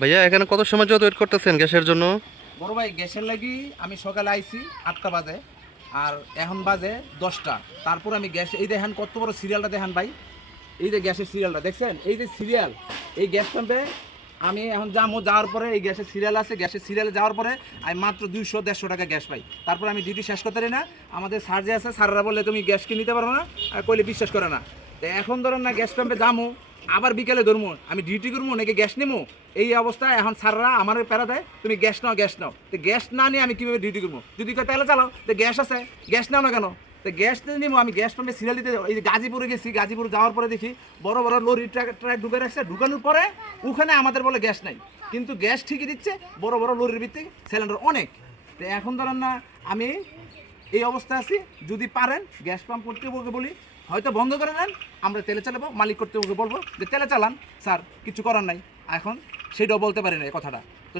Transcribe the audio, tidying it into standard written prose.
ভাইয়া এখানে কত সময় যাবত ওয়েট করতেছেন গ্যাসের জন্য? বড় ভাই গ্যাসের লাগি আমি সকালে আইছি 8টা বাজে, আর এখন বাজে 10টা। তারপর আমি গ্যাস, এই দেখেন কত বড় সিরিয়ালটা দেখেন ভাই, এই যে গ্যাসের সিরিয়ালটা দেখছেন, এই যে সিরিয়াল, এই গ্যাস পাম্পে আমি এখন যাওয়ার পরে এই গ্যাসের সিরিয়াল আছে, গ্যাসের সিরিয়ালে যাওয়ার পরে আমি মাত্র 200-150 টাকা গ্যাস পাই। তারপর আমি ডিউটি শেষ করতে পারি না, আমাদের স্যার যে আছে স্যাররা বললে তুমি গ্যাস কিনে নিতে পারো না, আর কইলে বিশ্বাস করে না। তো এখন ধরেন না গ্যাস পাম্পে যামো, আবার বিকেলে ধরবো, আমি ডিউটি করবো নাকি গ্যাস নেবো, এই অবস্থায় এখন স্যাররা আমার প্যারা দেয় তুমি গ্যাস নাও গ্যাস নাও। তো গ্যাস না নিয়ে আমি কীভাবে ডিউটি করবো? যদি কয় তাহলে চালাও, তো গ্যাস আছে, গ্যাস নাও না কেন? তো গ্যাস নিবো, আমি গ্যাস পাম্পে সিরিয়াল দিতে এই যে গাজীপুরে গেছি, গাজীপুর যাওয়ার পরে দেখি বড় বড় লরি ট্রাক ট্রাক ঢুকে রাখছে, ঢুকানোর পরে ওখানে আমাদের বলে গ্যাস নাই, কিন্তু গ্যাস ঠিকই দিচ্ছে, বড় বড় লরির ভিত্তিক সিলিন্ডার অনেক। তো এখন ধরেন না আমি এই অবস্থা আছি, যদি পারেন গ্যাস পাম্প কর্তৃপক্ষকে বলি হয়তো বন্ধ করে দেন, আমরা তেলে চালাবো, মালিক কর্তৃপক্ষকে বলবো যে তেলে চালান স্যার, কিছু করার নাই। এখন সেটাও বলতে পারি না এই কথাটা। তো